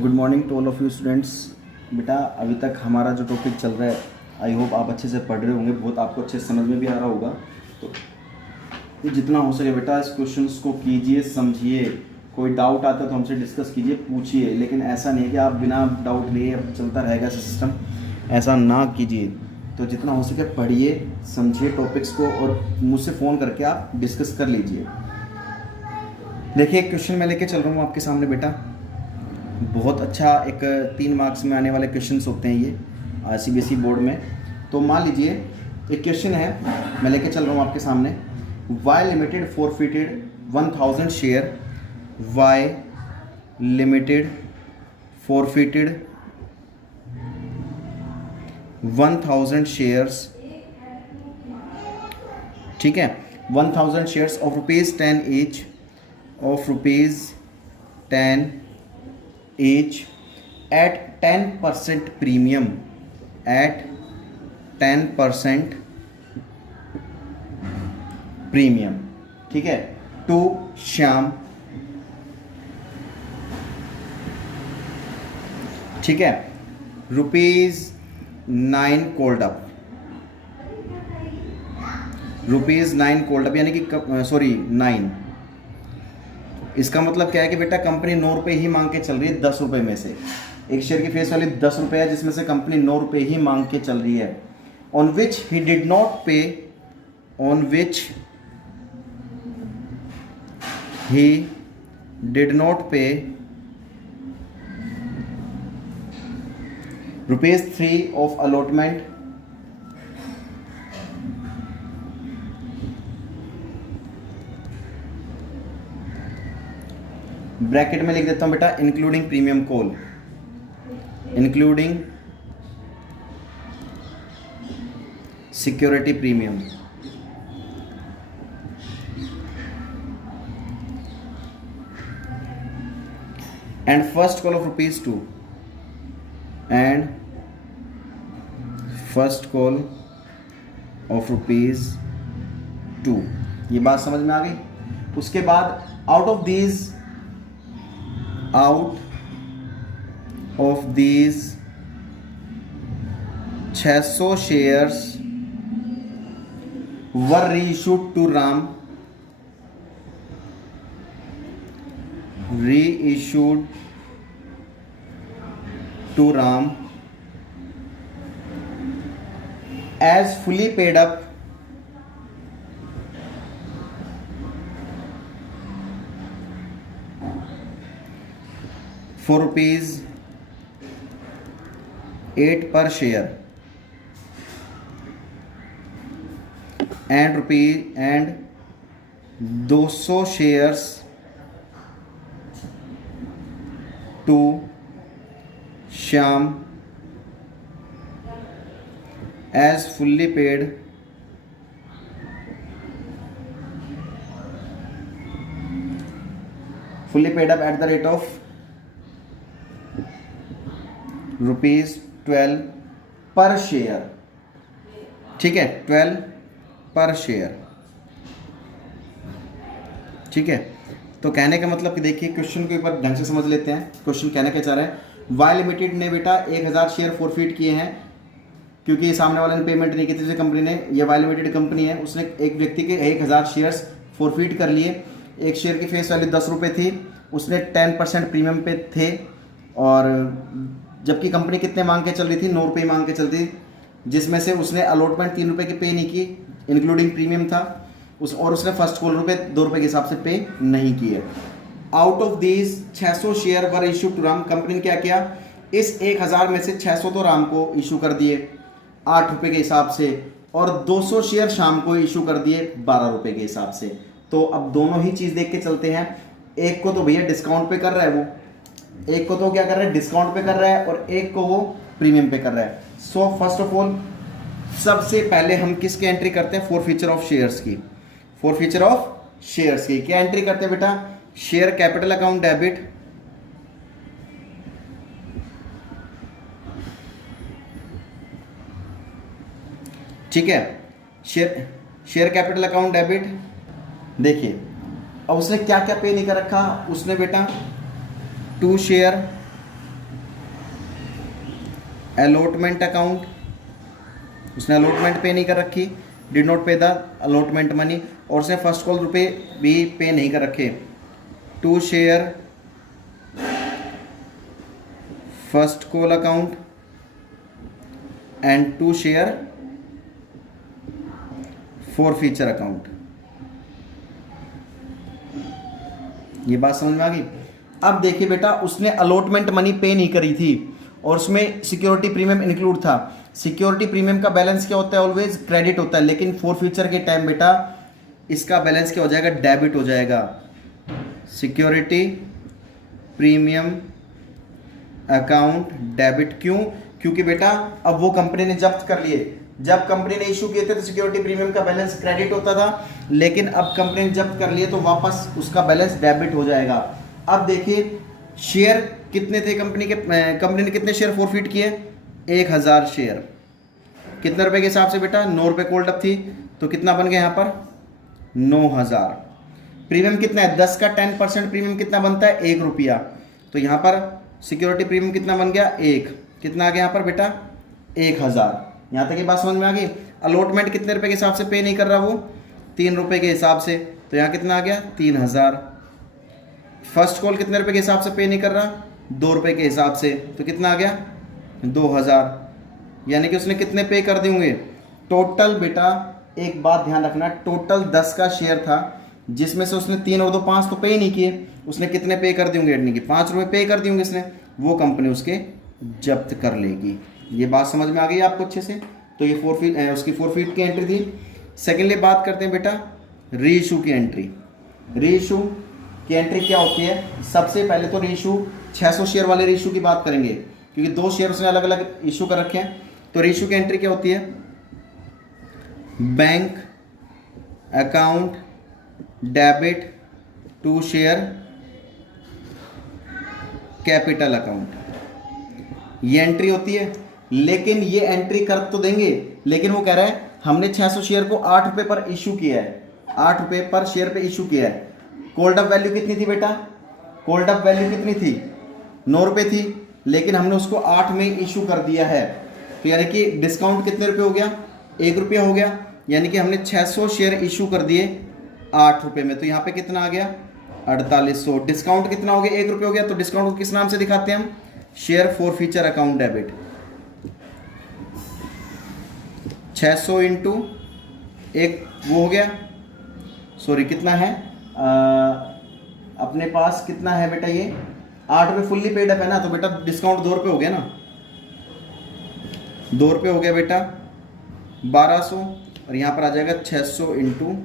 Good morning to all of you students. बेटा अभी तक हमारा जो टॉपिक चल रहा है, आई होप आप अच्छे से पढ़ रहे होंगे, बहुत आपको अच्छे से समझ में भी आ रहा होगा। तो जितना हो सके बेटा इस क्वेश्चंस को कीजिए, समझिए। कोई डाउट आता है तो हमसे डिस्कस कीजिए, पूछिए, लेकिन ऐसा नहीं है कि आप बिना डाउट लिए अब चलता रहेगा ऐसा सिस्टम, ऐसा ना कीजिए। तो जितना हो सके पढ़िए, समझिए टॉपिक्स को, और मुझसे फ़ोन करके आप डिस्कस कर लीजिए। देखिए एक क्वेश्चन मैं लेके चल रहा हूँ आपके सामने बेटा, बहुत अच्छा एक 3 मार्क्स में आने वाले क्वेश्चंस होते हैं ये सीबीएसई बोर्ड में। तो मान लीजिए एक क्वेश्चन है मैं लेके चल रहा हूँ आपके सामने। Y limited forfeited 1000 share, Y limited forfeited 1000 shares, ठीक है, 1000 shares of ₹10 each, of ₹10 each at 10% premium, at 10% premium, ठीक है, टू श्याम, ठीक है, ₹9 कोल्ड अप, ₹9 कोल्ड अप यानी कि सॉरी 9। इसका मतलब क्या है कि बेटा कंपनी 9 रुपये ही मांग के चल रही है 10 रुपये में से। एक शेयर की फेस वैल्यू 10 रुपये है, जिसमें से कंपनी 9 रुपये ही मांग के चल रही है। On which he did not pay, on which he did not pay ₹3 of allotment, bracket में लिख देता हूं बेटा including premium call, including security premium, and first call of ₹2, and first call of ₹2। ये बात समझ में आ गई। उसके बाद out of these 600 shares were reissued to Ram, as fully paid up for ₹8 per share, and 200 shares to Shyam as fully paid up at the rate of ₹12 पर share, ठीक है, 12 पर शेयर, ठीक है। तो कहने का मतलब कि देखिए क्वेश्चन के ऊपर ढंग से समझ लेते हैं। क्वेश्चन कहने क्या चाह रहा है, वाई लिमिटेड ने बेटा 1000 शेयर फॉरफिट किए हैं, क्योंकि सामने वाले ने पेमेंट नहीं की थी कंपनी ने। ये वाई लिमिटेड कंपनी है, उसने एक व्यक्ति के 1000 शेयर्स फॉरफिट कर लिए। एक शेयर की फेस वैल्यू 10 रुपये थी, उसने 10% प्रीमियम पे थे, और जबकि कंपनी कितने मांग के चल रही थी, 9 रुपये मांग के चलती थी, जिसमें से उसने अलॉटमेंट 3 रुपये की पे नहीं की, इंक्लूडिंग प्रीमियम था और उसने फर्स्ट कॉल 2 रुपये के हिसाब से पे नहीं किए। Out of these 600 share were issue to Ram, company ने क्या किया, इस 1000 में से 600 तो राम को इशू कर दिए 8 रुपये के हिसाब से, और 200 शेयर शाम को इशू कर दिए 12 रुपये के हिसाब से। तो अब दोनों ही चीज़ देख के चलते हैं। एक को तो भैया डिस्काउंट पे कर रहा है वो, एक को तो क्या कर रहा है, डिस्काउंट पे कर रहा है, और एक को वो प्रीमियम पे कर रहा है। सो फर्स्ट ऑफ ऑल सबसे पहले हम किसकी एंट्री करते हैं, फॉरफीचर ऑफ शेयर्स की। फॉरफीचर ऑफ शेयर्स की क्या एंट्री करते हैं बेटा, शेयर कैपिटल अकाउंट डेबिट, ठीक है, शेयर कैपिटल अकाउंट डेबिट। देखिए अब उसने क्या क्या पे नहीं कर रखा, उसने बेटा 2 शेयर अलॉटमेंट अकाउंट, उसने अलॉटमेंट पे नहीं कर रखी, डिड नॉट पे द अलॉटमेंट मनी, और उसने फर्स्ट कॉल रुपए भी पे नहीं कर रखे। To share first call account and to share forfeiture account. ये बात समझ में आ गई। अब देखिए बेटा, उसने अलॉटमेंट मनी पे नहीं करी थी और उसमें सिक्योरिटी प्रीमियम इंक्लूड था। सिक्योरिटी प्रीमियम का बैलेंस क्या होता है? ऑलवेज क्रेडिट होता है, लेकिन फॉर फ्यूचर के टाइम बेटा इसका बैलेंस क्या हो जाएगा? डेबिट हो जाएगा। Security premium account debit. क्यों? क्योंकि बेटा अब वो कंपनी ने जब्त कर लिए। जब कंपनी ने इशू किए थे तो सिक्योरिटी प्रीमियम का बैलेंस क्रेडिट होता था, लेकिन अब कंपनी ने जब्त कर लिए तो वापस उसका बैलेंस डेबिट हो जाएगा। अब देखिए शेयर कितने थे कंपनी के, कंपनी ने कितने शेयर फॉरफिट किए? 1000 शेयर। कितने रुपए के हिसाब से बेटा? 9 रुपये कोल्ड अप थी, तो कितना बन गया यहाँ पर? 9000। प्रीमियम कितना है? 10 का 10% प्रीमियम कितना बनता है? 1 रुपया। तो यहाँ पर सिक्योरिटी प्रीमियम कितना बन गया? 1। कितना आ गया यहाँ पर बेटा? 1000। यहाँ तक ये बात समझ में आ गई। अलॉटमेंट कितने रुपए के हिसाब से पे नहीं कर रहा वो? 3 रुपये के हिसाब से, तो यहाँ कितना आ गया? 3000। फर्स्ट कॉल कितने रुपए के हिसाब से पे नहीं कर रहा? 2 रुपये के हिसाब से, तो कितना आ गया? 2000। यानी कि उसने कितने पे कर दिए होंगे टोटल? बेटा एक बात ध्यान रखना, टोटल 10 का शेयर था जिसमें से उसने 3 और 2 5 तो पे ही नहीं किए। उसने कितने पे कर दिए होंगे? यानी कि 5 रुपये पे कर दिए होंगे उसने, वो कंपनी उसके जब्त कर लेगी। ये बात समझ में आ गई आपको अच्छे से? तो ये उसकी फॉरफिट की एंट्री थी। सेकेंडली बात करते हैं बेटा री इशू की एंट्री। री इशू की एंट्री क्या होती है? सबसे पहले तो री इशू 600 शेयर वाले री इशू की बात करेंगे, क्योंकि 2 शेयर उसने अलग अलग इशू कर रखे हैं। तो री इशू की एंट्री क्या होती है? Bank account debit to share capital account, ये एंट्री होती है। लेकिन ये एंट्री कर तो देंगे, लेकिन वो कह रहा है हमने 600 शेयर को 8 रुपये पर इशू किया है, 8 रुपये पर शेयर पे इशू किया है। कोल्ड अप वैल्यू कितनी थी बेटा? कोल्ड अप वैल्यू कितनी थी? 9 रुपये थी, लेकिन हमने उसको 8 में इशू कर दिया है। तो यानी कि डिस्काउंट कितने रुपये हो गया? 1 रुपया हो गया। यानी कि हमने 600 शेयर इशू कर दिए 8 रुपये में, तो यहाँ पे कितना आ गया? 4800। डिस्काउंट कितना हो गया? 1 रुपये हो गया। तो डिस्काउंट को किस नाम से दिखाते हैं हम? Share forfeiture account debit. 600 into 1 वो हो गया, सॉरी कितना है अपने पास कितना है बेटा? ये 8 रुपये फुल्ली पेड अप है ना, तो बेटा डिस्काउंट 2 रुपये हो गया ना, 2 रुपये हो गया बेटा 1200, और यहाँ पर आ जाएगा 600 इंटू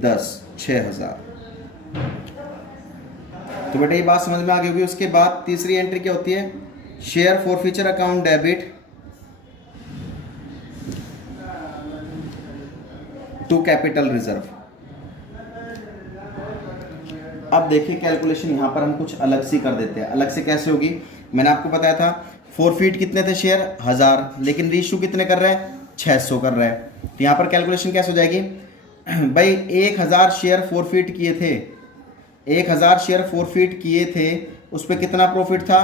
10 6000। तो बेटा ये बात समझ में आ गई होगी। उसके बाद तीसरी एंट्री क्या होती है? Share forfeiture account debit to capital reserve. अब देखिए कैलकुलेशन यहां पर हम कुछ अलग सी कर देते हैं। अलग से कैसे होगी? मैंने आपको बताया था फॉरफिट कितने थे शेयर? 1000, लेकिन रीइश्यू कितने कर रहे हैं? 600 कर रहे हैं। तो यहां पर कैलकुलेशन कैसे हो जाएगी भाई? 1000 शेयर फॉरफिट किए थे, 1000 शेयर फॉरफिट किए थे, उस पर कितना प्रॉफिट था?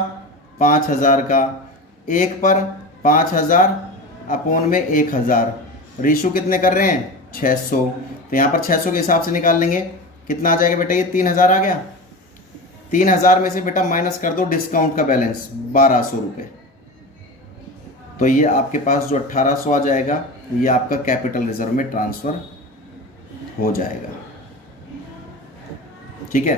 5000 का। एक पर 5000 अपोन में 1000, रीइश्यू कितने कर रहे हैं? 600। तो यहाँ पर 600 के हिसाब से निकाल लेंगे, कितना आ जाएगा बेटा? ये 3000 आ गया। 3000 में से बेटा माइनस कर दो डिस्काउंट का बैलेंस 1200 रुपये, तो ये आपके पास जो 1800 आ जाएगा ये आपका कैपिटल रिजर्व में ट्रांसफर हो जाएगा। ठीक है।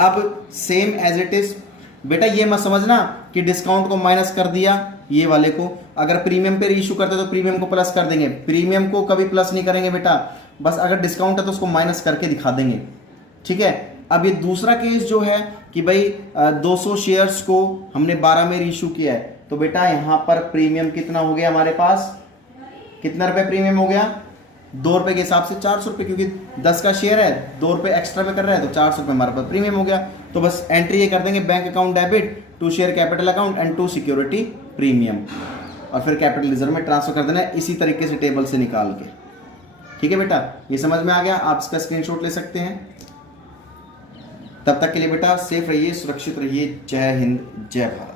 अब सेम एज इट इज बेटा, ये मत समझना कि डिस्काउंट को माइनस कर दिया ये वाले को, अगर प्रीमियम पे रीइश्यू करते तो प्रीमियम को प्लस कर देंगे, प्रीमियम को कभी प्लस नहीं करेंगे बेटा, बस अगर डिस्काउंट है तो उसको माइनस करके दिखा देंगे। ठीक है। अब ये दूसरा केस जो है कि भाई 200 शेयर्स को हमने 12 में रीइश्यू किया है, तो बेटा यहाँ पर प्रीमियम कितना हो गया हमारे पास? कितना रुपए प्रीमियम हो गया? 2 रुपये के हिसाब से 400 रुपये, क्योंकि 10 का शेयर है, 2 रुपये एक्स्ट्रा में कर रहा है, तो 400 रुपये हमारे पास प्रीमियम हो गया। तो बस एंट्री ये कर देंगे, bank account debit to share capital account and to security premium, और फिर कैपिटल रिजर्व में ट्रांसफर कर देना है इसी तरीके से टेबल से निकाल के। ठीक है बेटा, ये समझ में आ गया? आप इसका स्क्रीनशॉट ले सकते हैं। तब तक के लिए बेटा सेफ रहिए, सुरक्षित रहिए। जय हिंद, जय भारत।